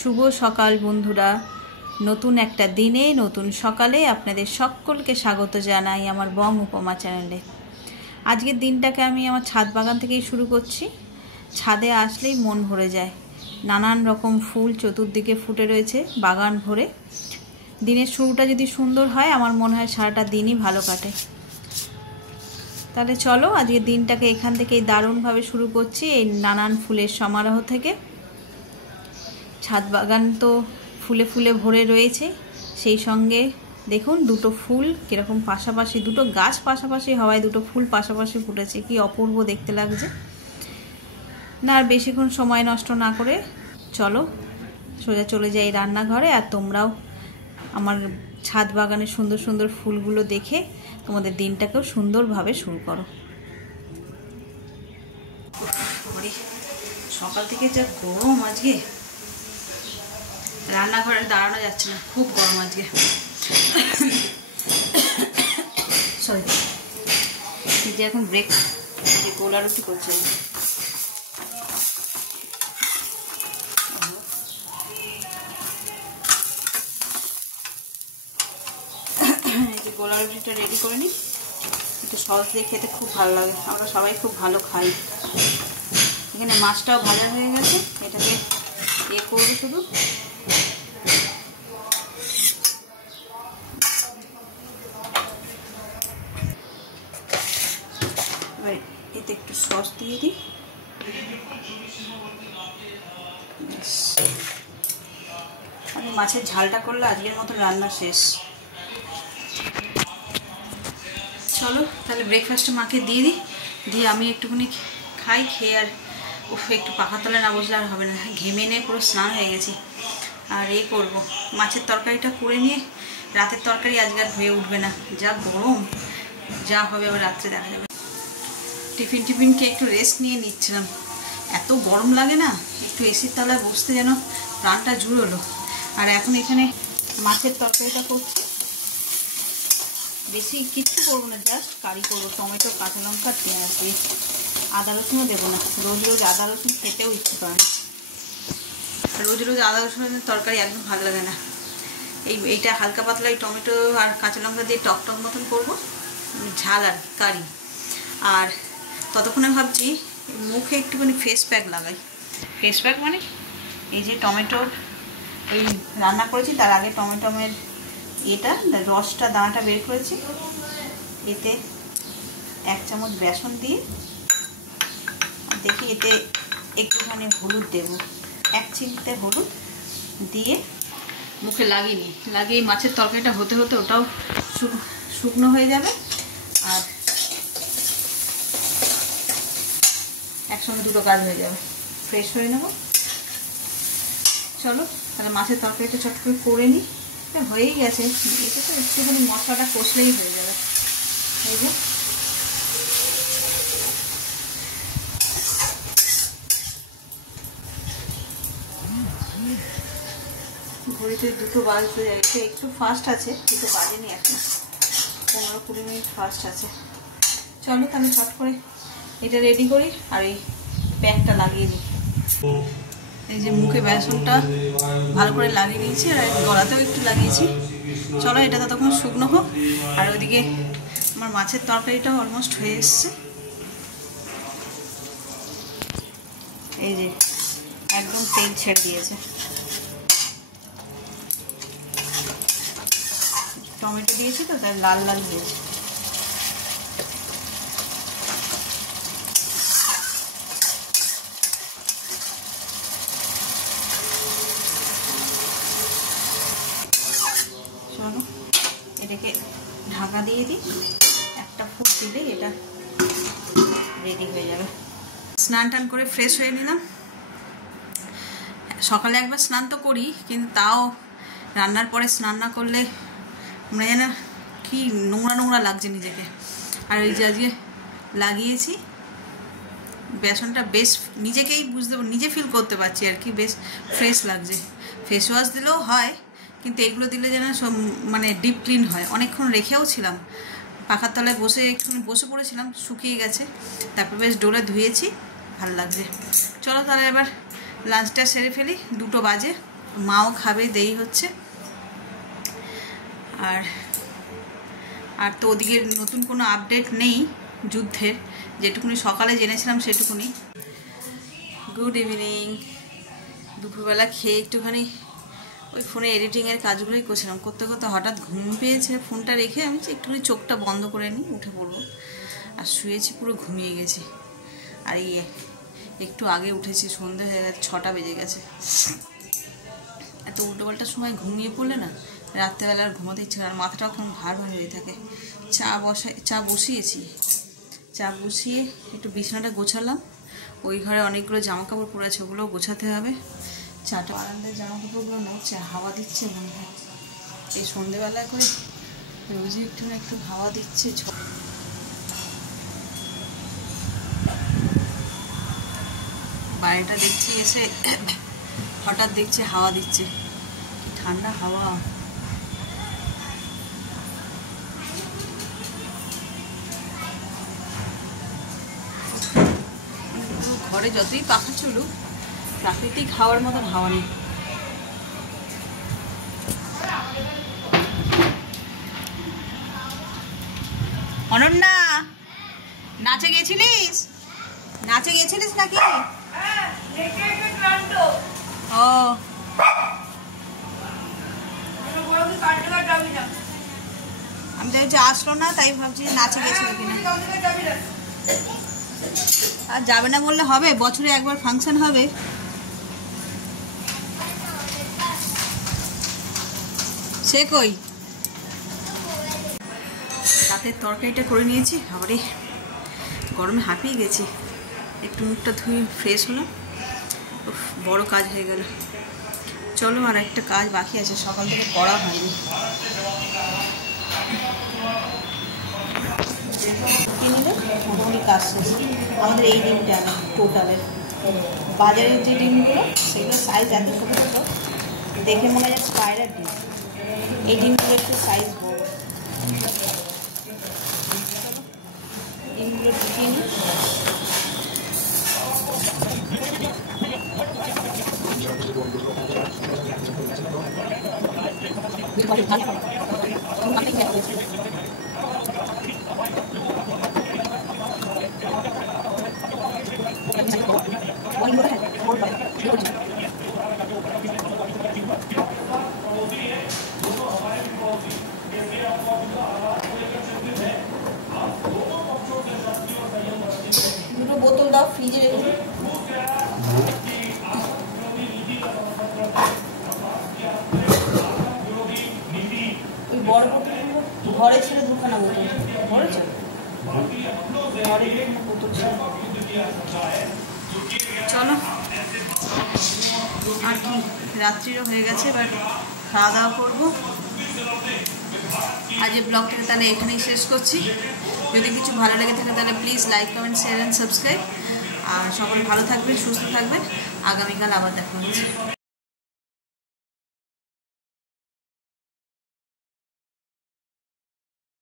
শুভ সকাল বন্ধুরা, নতুন একটা দিনে নতুন সকালে আপনাদের সকলকে স্বাগত জানাই আমার বং উপমা চ্যানেলে। আজকের দিনটাকে আমি আমার ছাদ বাগান থেকেই শুরু করছি। ছাদে আসলেই মন ভরে যায়, নানান রকম ফুল চতুর্দিকে ফুটে রয়েছে বাগান ভরে। দিনের শুরুটা যদি সুন্দর হয় আমার মনে হয় সারাটা দিনই ভালো কাটে। তাহলে চলো আজকের দিনটাকে এখান থেকেই দারুণভাবে শুরু করছি, এই নানান ফুলের সমারোহ থেকে। ছাদ বাগান তো ফুলে ফুলে ভরে রয়েছে, সেই সঙ্গে দেখুন দুটো ফুল কীরকম পাশাপাশি, দুটো গাছ পাশাপাশি হওয়ায় দুটো ফুল পাশাপাশি ফুটেছে, কি অপূর্ব দেখতে লাগছে না। আর বেশিক্ষণ সময় নষ্ট না করে চলো সোজা চলে যাই রান্নাঘরে। আর তোমরাও আমার ছাদ বাগানের সুন্দর সুন্দর ফুলগুলো দেখে তোমাদের দিনটাকেও সুন্দরভাবে শুরু করো। সকাল থেকে যা গরম আজকে, রান্নাঘরে দাঁড়ানো যাচ্ছে না, খুব গরম আজকে। সরি, যে এখন ব্রেক গোলা রুটি করছে। গোলা রুটিটা রেডি করে নিই, একটু সস দিয়ে খেতে খুব ভালো লাগে, আমরা সবাই খুব ভালো খাই। এখানে মাছটাও ভাজা হয়ে গেছে, এটাকে করবো শুধু। এবার এতে একটু সস দিয়ে দিই। আমি মাছের ঝালটা করলে আজকের মতো রান্না শেষ। চলো তাহলে ব্রেকফাস্টটা মাকে দিয়ে দিই, দিয়ে আমি একটুখানি খাই। খেয়ে আর একটু পাখা তলে না বসলে আর হবে না, ঘেমে নিয়ে পুরো স্নান হয়ে গেছি। আর করব মাছের তরকারিটা করে নিয়ে, রাতের তরকারি আজকে আর হয়ে উঠবে না, যা গরম, যা হবে আবার রাত্রে দেখা যাবে। টিফিন খেয়ে একটু রেস্ট নিয়ে নিচ্ছিলাম, এত গরম লাগে না, একটু এসির তলায় বসতে যেন প্রাণটা জুড়লো। আর এখন এখানে মাছের তরকারিটা করছি, বেশি কিচ্ছু করবো না, জাস্ট কারি করবো, টমেটো কাঁচা লঙ্কা পেঁয়াজ দিয়ে, আদা রসুনও দেবো না। রোজ রোজ আদা রসুন খেতেও ইচ্ছে করে না, রোজ রোজ আদা রসুনের তরকারি একদম ভালো লাগে না। এইটা হালকা পাতলা এই টমেটো আর কাঁচা লঙ্কা দিয়ে টক টক মতন করবো, ঝাল আর কারি। আর ততক্ষণে ভাবছি মুখে একটুখানি ফেস প্যাক লাগাই। ফেস প্যাক মানে এই যে টমেটোর এই রান্না করেছি, তার আগে টমেটোমের রসটা দানাটা বের করেছি, এতে 1 চামচ বেসন দিয়ে দেখি এতে একটুখানি হলুদ দেব, 1 চিমটে হলুদ দিয়ে মুখে লাগিয়ে মাছের তরকারিটা হতে হতে ওটাও শুকনো হয়ে যাবে। আর একসঙ্গে দুটো কাজ হয়ে যাবে, ফ্রেশ হয়ে নেব। চলো তাহলে মাছের তরকারিটা চট করে নিই। হয়েই গেছে, এটা তো একটুখানি মশলাটা কষলেই হয়ে যাবে। এই যে ঘড়িতে 2টো বাজতে যাচ্ছে, একটু ফাস্ট আছে, 2টো বাজেনি এখন, 15-20 মিনিট ফাস্ট আছে। চলো তাহলে চট করে এটা রেডি করি আর এই প্যাকটা লাগিয়ে নিই। এই যে মুখে বেসনটা ভালো করে লাগিয়ে নিয়েছি, আর গলাতেও একটু লাগিয়েছি। চলো এটা ততক্ষণ শুকনো হোক। আর ওইদিকে আমার মাছের তরকারিটাও অলমোস্ট হয়ে এসছে। এই যে একদম তেল ছেড়ে দিয়েছে, টমেটো দিয়েছি তো তাই লাল লাল দিয়েছে। চলো এটাকে ঢাকা দিয়ে দিই, একটা ফুট দিলেই এটা রেডি হয়ে যাবে। স্নান টান করে ফ্রেশ হয়ে নিলাম। সকালে একবার স্নান তো করি, কিন্তু তাও রান্নার পরে স্নান না করলে আমরা যেন কি নোংরা নোংরা লাগছে নিজেকে। আর ওই যে আজকে লাগিয়েছি বেসনটা, বেশ নিজেকেই নিজে ফিল করতে পারছি আর কি, বেশ ফ্রেশ লাগছে। ফেস ওয়াশ দিলেও হয়, কিন্তু এগুলো দিলে যেন সব মানে ডিপ ক্লিন হয়। অনেকক্ষণ রেখেও ছিলাম, পাখার তলায় একটুখানি বসে পড়েছিলাম, শুকিয়ে গেছে, তারপর বেশ ডোলে ধুয়েছি, ভালো লাগছে। চলো তাহলে এবার লাঞ্চটা সেরে ফেলি, 2টো বাজে। মাও খাবে, দেরি হচ্ছে। আর আর তো ওদিকে নতুন কোনো আপডেট নেই যুদ্ধের, যেটুকুনি সকালে জেনেছিলাম সেটুকুনি। Good evening. দুপুরবেলা খেয়ে একটুখানি ওই ফোনে এডিটিংয়ের কাজগুলোই করছিলাম, করতে করতে হঠাৎ ঘুম পেয়েছে। ফোনটা রেখে আমি একটুখানি চোখটা বন্ধ করে নিই, উঠে পড়বো। আর শুয়েছি, পুরো ঘুমিয়ে গেছি। আর এই একটু আগে উঠেছি, সন্ধে হয়ে গেছে, 6টা বেজে গেছে। এত উল্টোপাল্টার সময় ঘুমিয়ে পড়লে না রাত্রেবেলা আর ঘুমাতে ইচ্ছে না, আর মাথাটাও কেমন ভার ভার হয়ে থাকে। চা বসিয়েছি, চা বসিয়ে একটু বিছানাটা গোছালাম। ওই ঘরে অনেকগুলো জামা কাপড় পরে আছে, ওগুলোও গোছাতে হবে। চাটা বারান্দায় জামা কাপড়গুলো নড়ছে, হাওয়া দিচ্ছে মনে হয়। এই সন্ধেবেলায় করে রোজই একটু না একটু হাওয়া দিচ্ছে। বাইরেটা দেখছি এসে, হঠাৎ দেখছি হাওয়া দিচ্ছে, কি ঠান্ডা হাওয়া। ঘরে যতই পাখা চলুক, প্রাকৃতিক হাওয়ার মতন হাওয়া নেই। অনন্যা, নাচে গেছিলিস? নাচে গেছিলিস নাকি? ও, আমি তো আসলো না, তাই ভাবছি নাচে গেছিল কিনা। আর যাবে না বললে হবে? বছরে একবার ফাংশন হবে। সে কই? রাতের তরকারিটা করে নিয়েছি, আবারে গরমে হাঁপিয়ে গেছি। একটু মুখটা ধুয়ে ফ্রেশ হলাম, বড় কাজ হয়ে গেল। চলো, আর একটা কাজ বাকি আছে, সকাল থেকে করা হয়নি। মোটামুটি কাজ শেষ। আমাদের এই ডিমটা টোটালের বাজারের যে ডিমগুলো, সেগুলো সাইজ এত ছোটো ছোটো, দেখে মনে হয় স্পাইরার ডিম। এই ডিমগুলো একটু সাইজ বড়। ডিমগুলো ঢুকিয়ে নিই। দুটো বোতল দাও, ফ্রিজে রেখে দিই। ওই বড় বোতলগুলো ঘরে ছিল, দুখানা বোতল ঘরে ছিল, ঘরে বোতল ছিল। চলো, আর কি, রাত্রিরও হয়ে গেছে, এবার খাওয়া দাওয়া করবো। আজকের ব্লগটাকে তাহলে এখানেই শেষ করছি। যদি কিছু ভালো লেগে থাকে তাহলে please like, comment, share and subscribe. আর সকলে ভালো থাকবেন, সুস্থ থাকবেন। আগামীকাল আবার দেখা হচ্ছে।